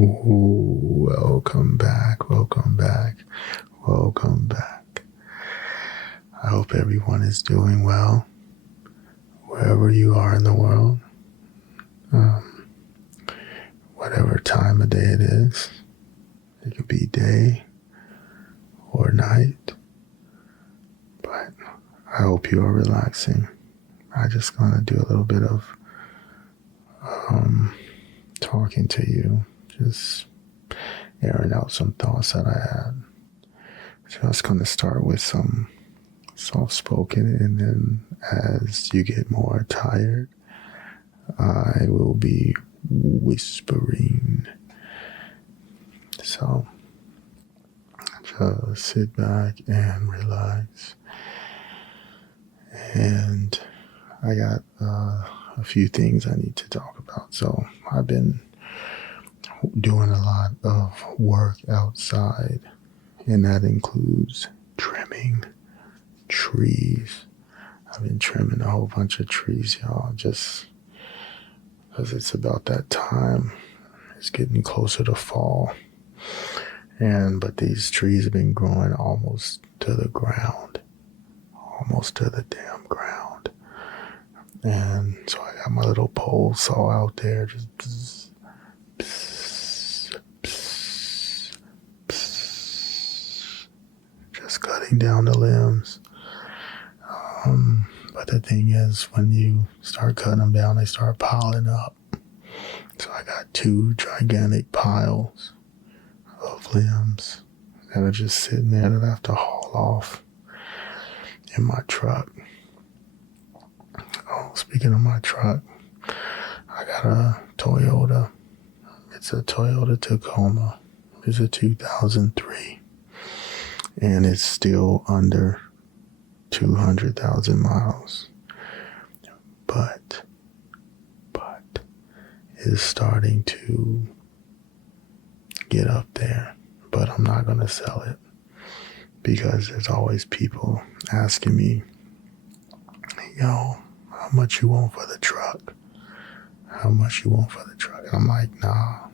Welcome back, welcome back, welcome back. I hope everyone is doing well, wherever you are in the world, whatever time of day it is. It could be day or night, but I hope you are relaxing. I'm just going to do a little bit of talking to you, just airing out some thoughts that I had. Just going to start with some soft-spoken, and then as you get more tired, I will be whispering. So just sit back and relax. And I got a few things I need to talk about. So I've been doing a lot of work outside, and that includes trimming trees. I've been trimming a whole bunch of trees, y'all, just because it's about that time. It's getting closer to fall. But these trees have been growing almost to the ground, almost to the damn ground. And so I got my little pole saw out there, just bzz, bzz, bzz, bzz, just cutting down the limbs. But the thing is, when you start cutting them down, they start piling up. So I got 2 gigantic piles of limbs that are just sitting there that I have to haul off in my truck. Oh, speaking of my truck, I got a Toyota. It's a Toyota Tacoma. It's a 2003. And it's still under 200,000 miles. But it's starting to get up there. But I'm not going to sell it because there's always people asking me, yo, how much you want for the truck? How much you want for the truck? And I'm like, nah,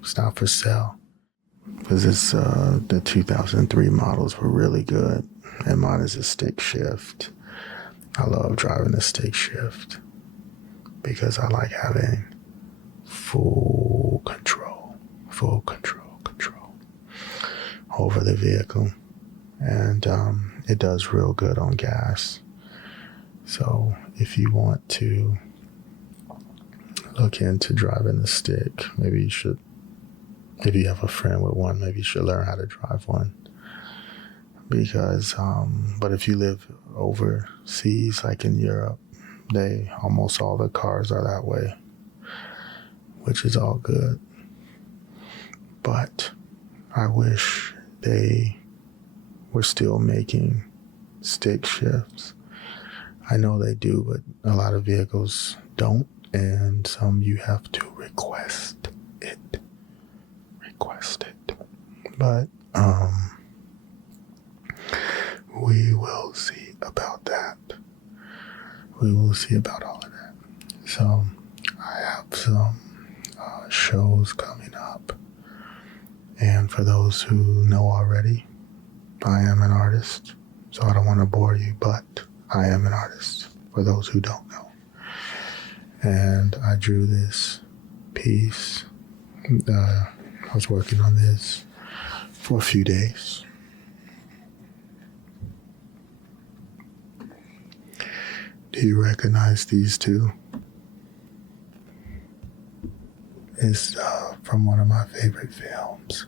it's not for sale. Because it's the 2003 models were really good, and mine is a stick shift. I love driving a stick shift because I like having full control over the vehicle, and it does real good on gas. So if you want to look into driving a stick, maybe you should. If you have a friend with one, maybe you should learn how to drive one. Because, but if you live overseas, like in Europe, almost all the cars are that way, which is all good. But I wish they were still making stick shifts. I know they do, but a lot of vehicles don't, and some you have to request it. But we will see about that. We will see about all of that. So I have some shows coming up. And for those who know already, I am an artist. So I don't want to bore you, but I am an artist for those who don't know. And I drew this piece. I was working on this for a few days. Do you recognize these two? It's from one of my favorite films,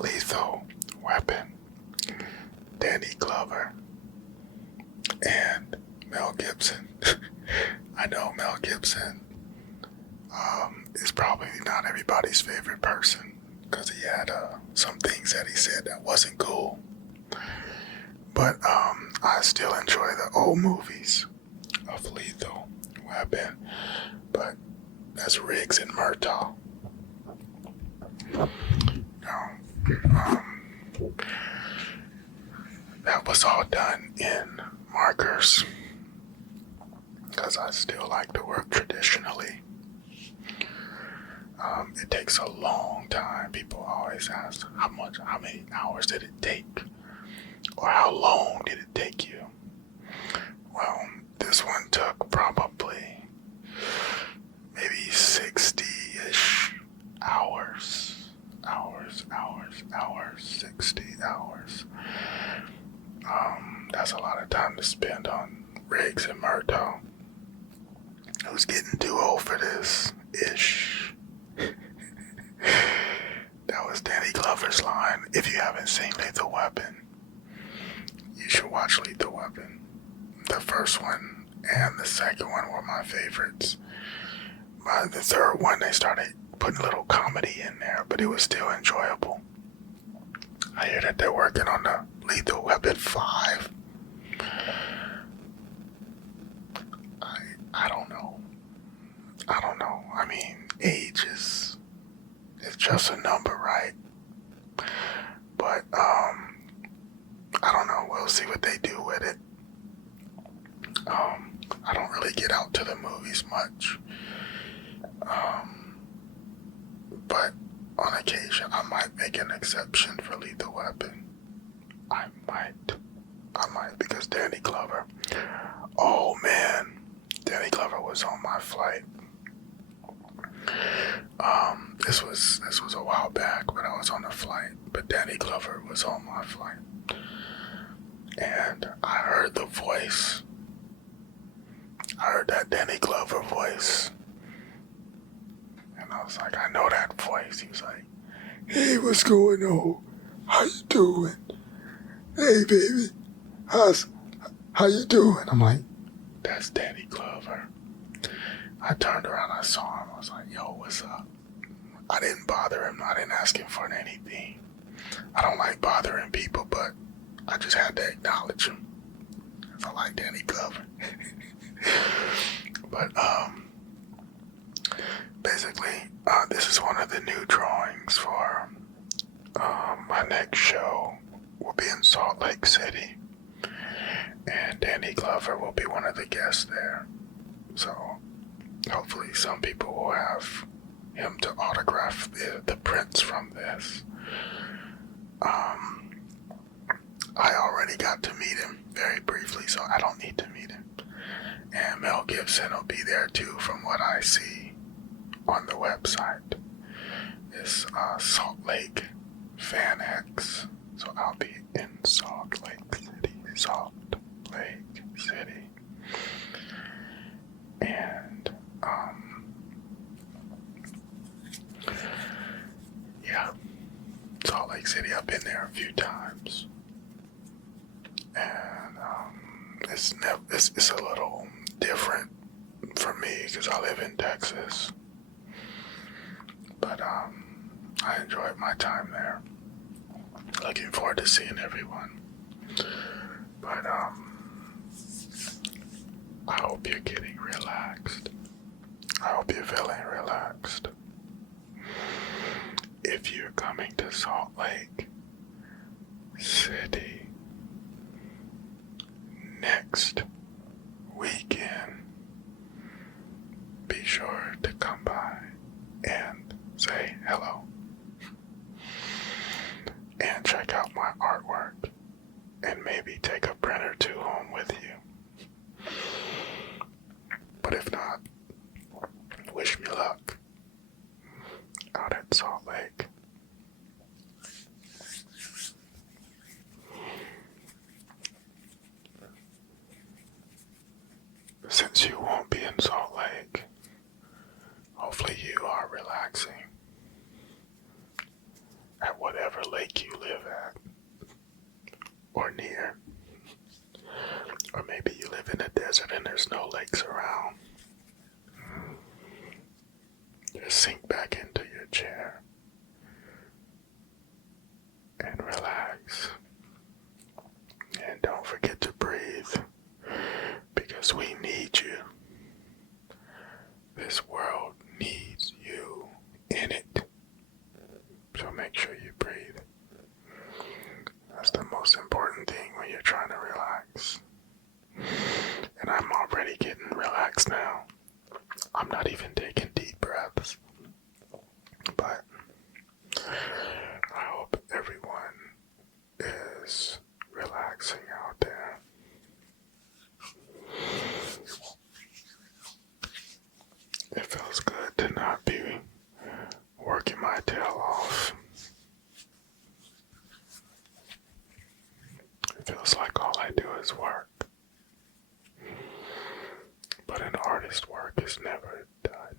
Lethal Weapon. Danny Glover and Mel Gibson. I know Mel Gibson is probably not everybody's favorite person because he had some things that he said that wasn't cool. But I still enjoy the old movies of Lethal Weapon. But that's Riggs and Murtaugh. That was all done in markers because I still like to work traditionally. It takes a long time. People always ask, how many hours did it take? Or how long did it take you? Well, this one took probably maybe 60-ish hours. 60 hours. That's a lot of time to spend on Riggs and Murdo. Who's getting too old for this ish. That was Danny Glover's line. If you haven't seen Lethal Weapon, you should watch Lethal Weapon. The first one and the second one were my favorites. By the third one, they started putting a little comedy in there, but it was still enjoyable. I hear that they're working on the Lethal Weapon 5. I don't know. I mean, age is just a number, right? But I don't know. We'll see what they do with it. I don't really get out to the movies much. But on occasion, I might make an exception for Lethal Weapon. I might, because Danny Glover. Oh man, Danny Glover was on my flight. This was a while back, but I was on a flight. But Danny Glover was on my flight, and I heard the voice. I heard that Danny Glover voice. And I was like, I know that voice. He was like, hey, what's going on? How you doing? Hey, baby. How you doing? I'm like, that's Danny Glover. I turned around, I saw him. I was like, yo, what's up? I didn't bother him. I didn't ask him for anything. I don't like bothering people, but I just had to acknowledge him. I like Danny Glover. But, basically, this is one of the new drawings for my next show. Will be in Salt Lake City, and Danny Glover will be one of the guests there. So hopefully some people will have him to autograph the prints from this. I already got to meet him very briefly, so I don't need to meet him. And Mel Gibson will be there too, from what I see on the website. It's Salt Lake Fan X. So I'll be in Salt Lake City. And, yeah, Salt Lake City, I've been there a few times. And, it's a little different for me because I live in Texas. But, I enjoyed my time there. Looking forward to seeing everyone. But, I hope you're getting relaxed. I hope you're feeling relaxed. If you're coming to Salt Lake City next weekend, be sure to come by and say hello. And check out my artwork, and maybe take a print or two home with you. But if not, wish me luck out at Salt Lake. Since you won't be in Salt Lake, hopefully you are relaxing at whatever lake you live at, or near. Or maybe you live in a desert and there's no lakes around. Just sink back into your chair and relax. And don't forget to breathe, because we need you. This world needs you in it. So make sure you breathe. That's the most important thing when you're trying to relax. And I'm already getting relaxed now. I'm not even taking deep breaths. my tail off. It feels like all I do is work. But an artist's work is never done.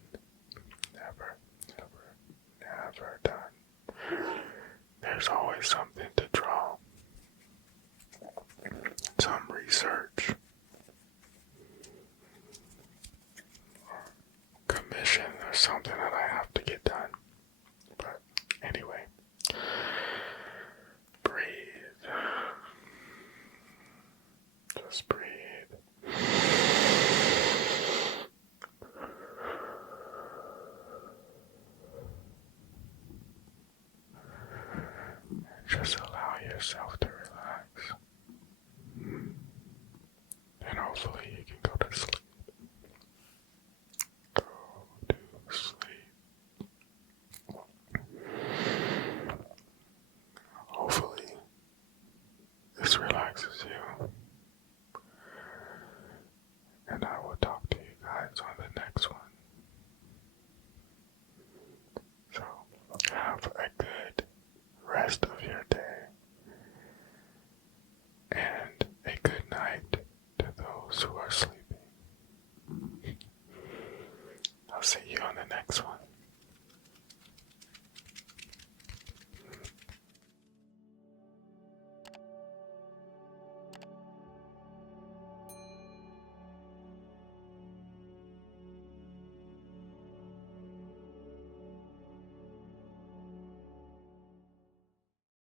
Never, never, never done. There's always something to draw. Some research. Commission or something that I have to get done. But anyway, breathe. Just breathe. Just allow yourself to